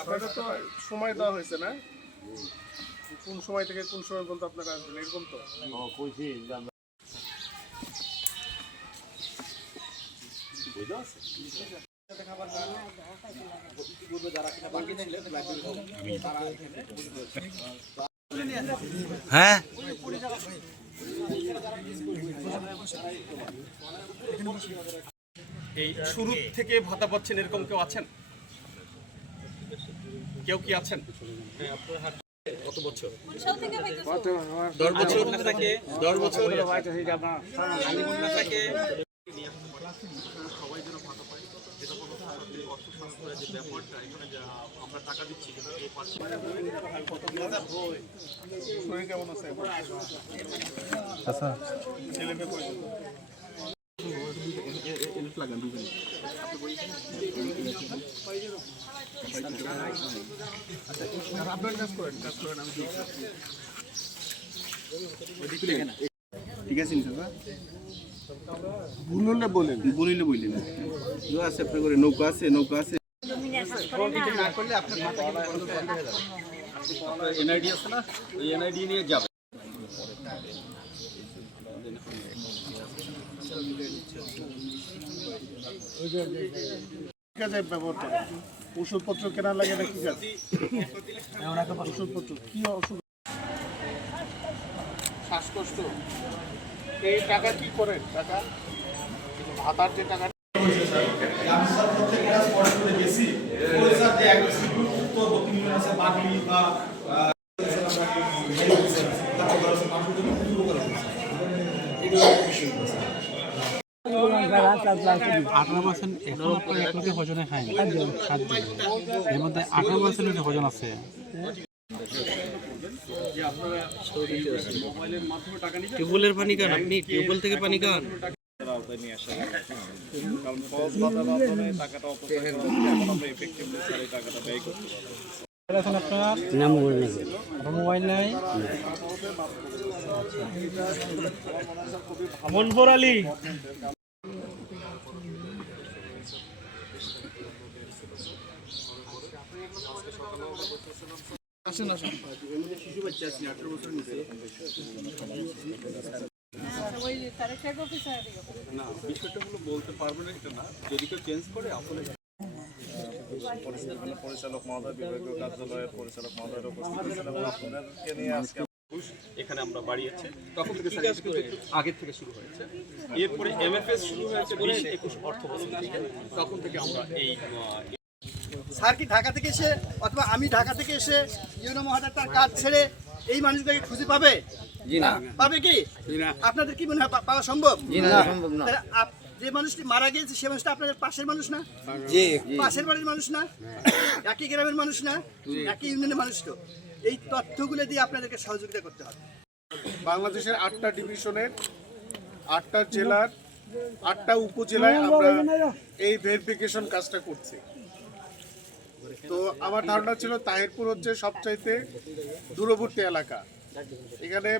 আপনাদের তো সময় দেওয়া হয়েছে না, কোন সময় থেকে কোন সময় পর্যন্ত আপনারা আসবেন এরকম তো? হ্যাঁ এই শুরু থেকে ভাতা পাচ্ছেন এরকম কেউ আছেন? কেউ কি আছেন? কত বছর? 10 বছর থেকে 10 বছর থেকে সবাই যেন ভাতা পায় এটা কোনো অর্থ সংস্থার যে ব্যাপারটা এখানে আমরা টাকা দিচ্ছি কিন্তু এই শরীর কেমন আছে? আচ্ছা ছেলে মেয়ে কয়জন? আপনার কাজ করেন আমি ঠিক আছে ভুল হলে বলেন, ভুল হলে বললেন আছে আপনার করে নৌকা আছে না করলে আপনার এনআইডি আছে না, এই এনআইডি নিয়ে যাবে। ঠিক আছে, ব্যবহার করেন। ওষুধপত্র কেনা লাগে না? কি কাজ? ওষুধপত্র কি ওষুধ? শ্বাসকষ্ট, এই টাকা কি করেন? টাকা ভাতার যে টাকা টিউবওয়েলের পানি খান, আপনি টিউবওয়েল থেকে পানি খান। মোবাইল নাই মনপুর আলী শিশু বাচ্চা আছে 18 বছর নিচে না, বিষয়টা হলো বলতে পারবে না এটা না, যদি কেউ চেঞ্জ করে আসলে পরিচালক মহোদয়, বিভাগীয় কার্যালয়ের পরিচালক মহোদয়ের উপস্থিত ছিলেন এবং আপনাদেরকে নিয়ে আজকে এখানে আমরা বাড়িয়েছে তখন থেকে আগের থেকে শুরু হয়েছে। এরপরে এমএফএস শুরু হয়েছে 20-21 অর্থ বছর থেকে, তখন থেকে আমরা এই স্যার কি ঢাকা থেকে এসে অথবা আমি ঢাকা থেকে এসে ইউনো মহোদয় তার কাজ ছেড়ে এই মানুষগুলোকে খুঁজে পাবে? পাবে কি? আপনাদের কি মনে হয় পাওয়া সম্ভব? যে মানুষটি মারা গিয়েছে সে মানুষটা আপনাদের পাশের মানুষ না? পাশের বাড়ির মানুষ না? একই গ্রামের মানুষ না? একই ইউনিয়নের মানুষ তো? এই তথ্যগুলো দিয়ে আপনাদেরকে সহযোগিতা করতে হবে। বাংলাদেশের 8টা ডিভিশনের 8টা জেলার 8টা উপজেলায় আমরা এই ভেরিফিকেশন কাজটা করছি। তো আমার ধারণা ছিল তাহিরপুর হচ্ছে সবচাইতে দূরবর্তী এলাকা, এখানে